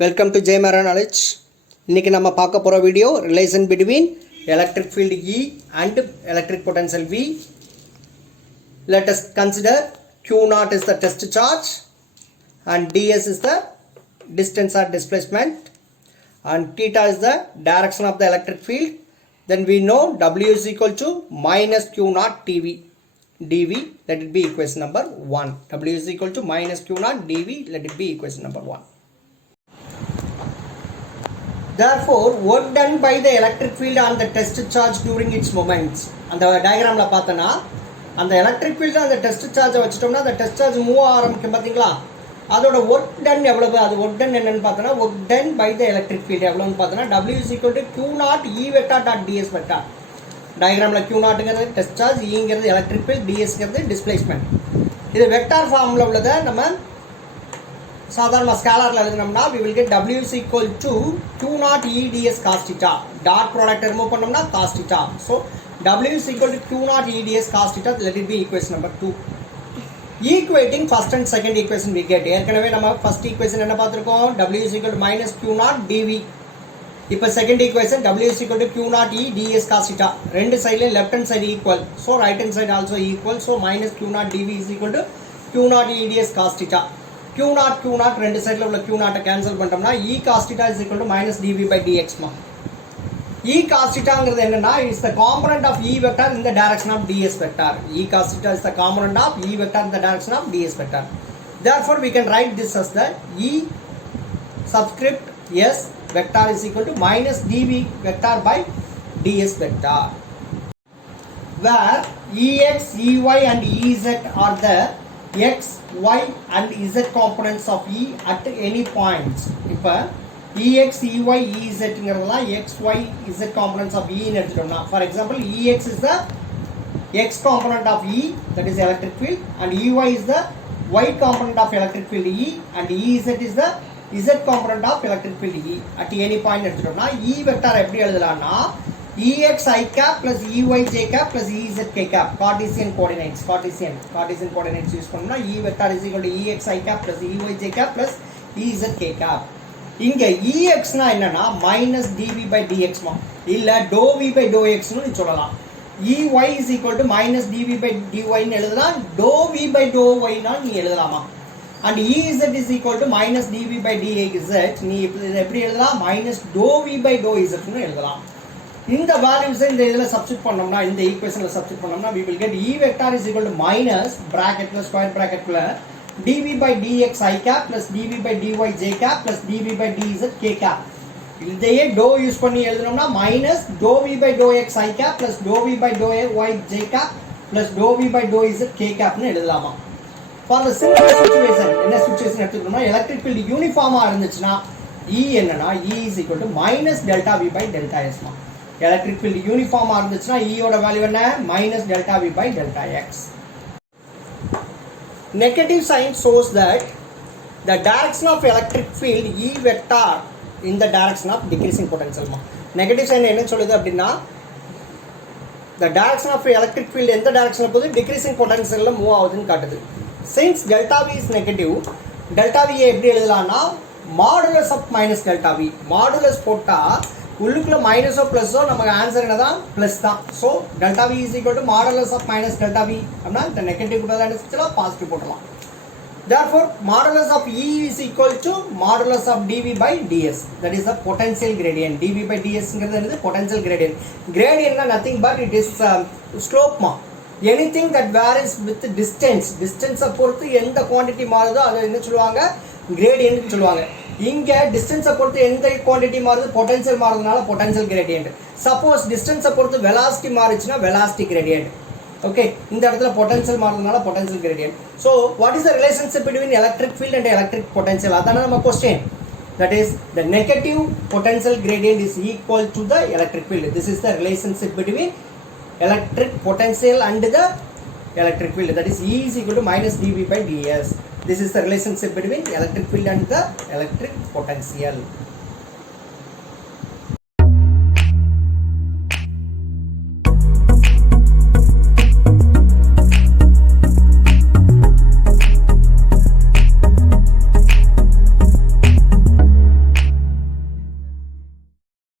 Welcome to ஜெயமாரா knowledge. இன்றைக்கி நம்ம பார்க்க போகிற video relation between electric field E and electric potential V. Let us consider Q0 is the test charge and ds is the distance or displacement and theta is the direction of the electric field. Then we know W is equal to minus Q0 dV. Let it be equation number 1. W is equal to minus Q0 dV. Let it be equation number 1. Therefore, work done by the electric field on the test charge during its moments. அந்த டயக்ராமில் பார்த்தோன்னா அந்த electric field அந்த test சார்ஜை வச்சுட்டோம்னா அந்த test charge move ஆரம்பிக்கும் பார்த்தீங்களா, அதோட ஒர்க் டன் எவ்வளவு, அது ஒர்க் டன் என்னன்னு பார்த்தோன்னா work done by the electric field எவ்வளோன்னு பார்த்தோன்னா W is equal to Q0 E vector dot ds vector. டயக்ராமில் Q0ங்கிறது டெஸ்ட் சார்ஜ், Eங்கிறது எலக்ட்ரிக் ஃபீல்டு, டிஎஸ்ங்கிறது டிஸ்பிளேஸ்மெண்ட். இது வெக்டார் ஃபார்மில் உள்ளதை நம்ம சாதாரண ஸ்கேலரில் எழுதினோம்னா we will get W is equal to Q0 E ds cos theta. Dot product remove பண்ணோம்னா cos theta. So W is equal to Q0 E ds cos theta. Let it be equation number 2. Equating first and second equation we get. ஏற்கனவே நம்ம first equation என்ன பார்த்துருக்கோம், W is equal to minus Q0 dV. இப்போ second equation W is equal to Q0 E ds cos theta. ரெண்டு சைட்லையும் left hand side equal, so right hand side also equal. So minus Q0 dV is equal to Q0 E ds cos theta. Q0 ரெண்டு சைடில் உள்ள Q0 cancel பண்ணிட்டோம்னா E cos theta is equal to minus dV by dx. E cos thetaங்கிறது என்னன்னா is the component of E vector in the direction of ds vector. E cos theta is the component of E vector in the direction of ds vector. Therefore we can write this as the E subscript S vector is equal to minus dV vector by ds vector, where Ex, Ey and Ez are the x, y and z components of E at any points. இப்போ Ex, Ey, Ez ங்கிறதெல்லாம் x, y, z components of E ன்னு எடுத்துட்டோம்னா, for example Ex is the x component of E, that is electric field, and Ey is the y component of electric field E, and Ez is the z component of electric field E at any point எடுத்துட்டோம்னா E vector எப்படி எழுதலாம்னா Ex I cap plus Ey j cap plus Ez k cap. Cartesian coordinates use பண்ணோம்னா E vector is equal to Ex I cap plus Ey j cap plus Ez k cap. இங்க Ex னா என்னன்னா minus dV by dx மா, இல்ல dou v by dou x னு சொல்லலாம். Ey is equal to minus dV by dy ன்னு எழுதலாம், dou v by dou y னா நீ எழுதலாமா. and Ez is equal to minus dV by dx, நீ எப்படி எழுதலாம், minus dou v by dou z னு எழுதலாம். இந்த வேல்யூஸை இந்த இதில் சப்ஸ்டிட் பண்ணோம்னா, இந்த ஈக்குவேஷனில் சப்ஸ்டிட் பண்ணோம்னா we will get E vector is equal to minus bracketல ஸ்கொயர் bracketக்குள்ள dV by dx I cap plus dV by dy j cap plus dV by dz k cap. இதையே டோ யூஸ் பண்ணி எழுதணும்னா minus dou v by dou x I cap plus dou v by dou y j cap plus dou v by dou z k cap னு எழுதலாமா. For the simple situation, என்ன situation எடுத்துக்கணும்னா electric field யூனிஃபார்மாக இருந்துச்சுன்னா E என்னன்னா E is equal to minus delta v by delta s மா. Electric field யூனிஃபார்மாக இருந்துச்சுன்னா ஈயோட வேல்யூ என்ன, minus delta V by delta X. Negative sign shows that the direction of electric field E vector in the direction of decreasing பொட்டன்ஷியல்மா. Negative sign என்ன சொல்லுது அப்படின்னா the direction of electric field எந்த டைரக்ஷனில் போகுது, டிக்ரீசிங் பொட்டன்ஷியலில் move ஆகுதுன்னு காட்டுது. Since delta V is negative, delta வியை எப்படி எழுதலாம்னா modulus of minus delta V. Modulus போட்டால் உள்ளுக்குள்ள மைனஸோ ப்ளஸோ நமக்கு ஆன்சர் என்ன தான், ப்ளஸ் தான். So delta V is equal to modulus of minus delta V அப்படின்னா இந்த நெகட்டிவ் பதிலாக என்ன செஞ்சலாம், பாசிட்டிவ் போட்டலாம். therefore modulus of E is equal to modulus of dV by ds, that is the potential gradient. dV by dsங்கிறது என்னது, potential gradient. gradient nothing but it is slope மா. anything that varies with distance, distance பொறுத்து எந்த quantity மாறுதோ அதை என்ன சொல்லுவாங்க, gradient சொல்லுவாங்க. இங்கே டிஸ்டன்ஸை பொறுத்து எந்த குவான்டிட்டி மாறுது, பொட்டன்ஷியல் மாறுறதுனால பொட்டன்ஷியல் கிரேடியன்ட். சப்போஸ் டிஸ்டன்ஸை பொறுத்து வெலாசிட்டி மாறிச்சுன்னா வெலாசிட்டி கிரேடியன்ட். ஓகே, இந்த இடத்துல பொட்டன்ஷியல் மாறுறதுனால potential gradient. So what is the relationship between electric field and electric potential, அதான நம்ம question. That is the negative potential gradient is equal to the electric field. This is the relationship between electric potential and the electric field, that is E is equal to minus dV by ds. This is the relationship between electric field and the electric potential.